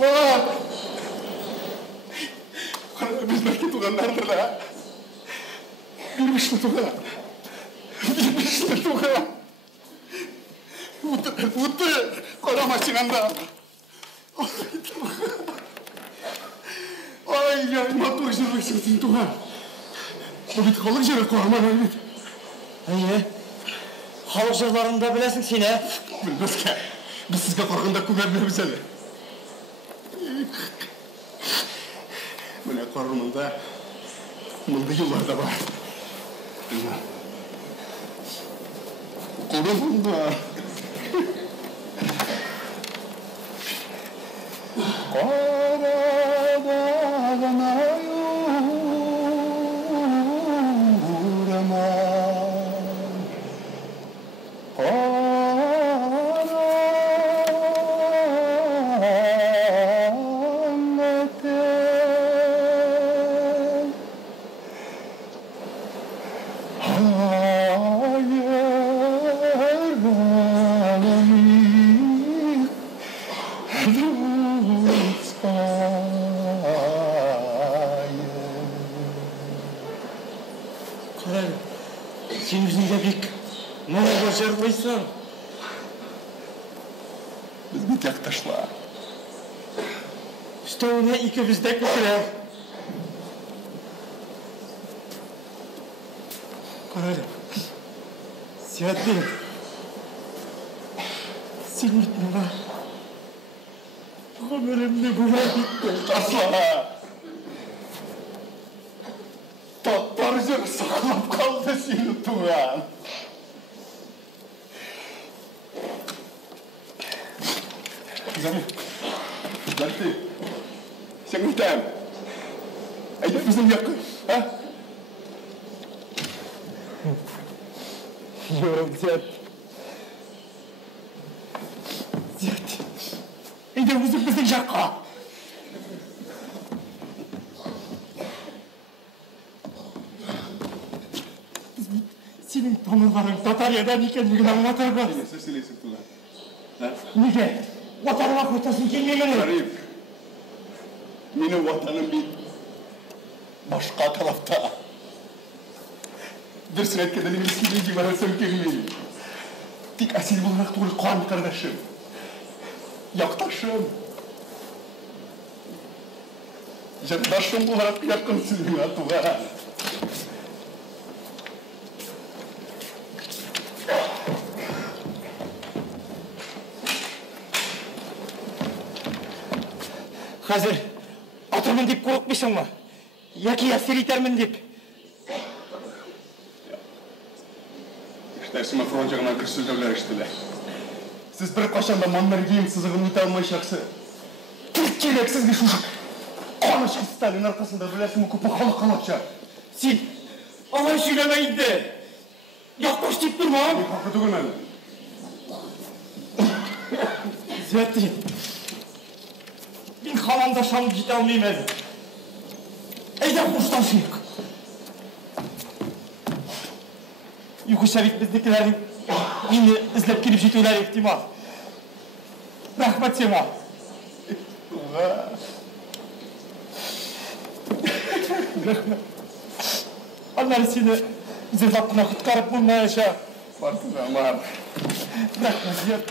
Taşlar! Biz belki tuğanlardır da. Bilmişti tuğan. Bilmişti tuğan. Uttu kara maçınanda. Ay ya, matur jırlık çıktın tuğan. Bu bit kalık jırı koğaman öyle. Ayy, hалық жырларын да білесің сен, ә? Білмеске, біз сізге қорғында көмермеміз әлі. Міне қорғымында, мұнда еллар да бар. Қорғымында. Қарадағын аюрама. Сен өзіңде бек мұңға жырлайсың. Біз бет яқташла. Үстеуіне екеумізді көтірер. Қарайлы, Сияттың, сен үйтінға ғұмырымды бұлай бітті. Тасла! Tattар жыр сақлап қалды сені туған. Зәме, Жарты, сен үйтәм. Әйді біздің яқы, ә? Йорым, Зят. Зят, әйді біздің жаққа. Senin tanrıların Tataryadan ekendігін аңлатарға. Неге сөз сөйлейсің туған? Неге? Отанға қойтасын келмегені? Шариф, менің отаным бейт башқа талапта. Дүрсін әткенде мен сенеге барасам келмейді. Тек әсел боларақ тұғыл қуан қардашым. Яқташым. Жандашым боларақ яқын сіздің атуға. Қазір атырмын деп қорықпайсың ма? Яки әсер етермін деп? Іштәрсіме фронт жағынан күрсілдеулер іштілі. Сіз бір қашанда маннаргейм сызығын өте алмай шақсы. Тілік керек сізге шушық. Қанышқы Сталин арқасында білесің көпі халық қалақша. Сен алай сөйлемейді. Яқпаш деп тұрма? Мен қорқы түгін әлі. Зәтті. Мен қаламда шамды жете алмайым әлі. Әйді қоштасынық. Югошавик біздікілердің мені ізлеп келіп жетулер ектимал. Рахмат сема. Рахмат. Аннары сені зірлапқына құтқарып болмайша. Бартын амар. Рахмат, Зет.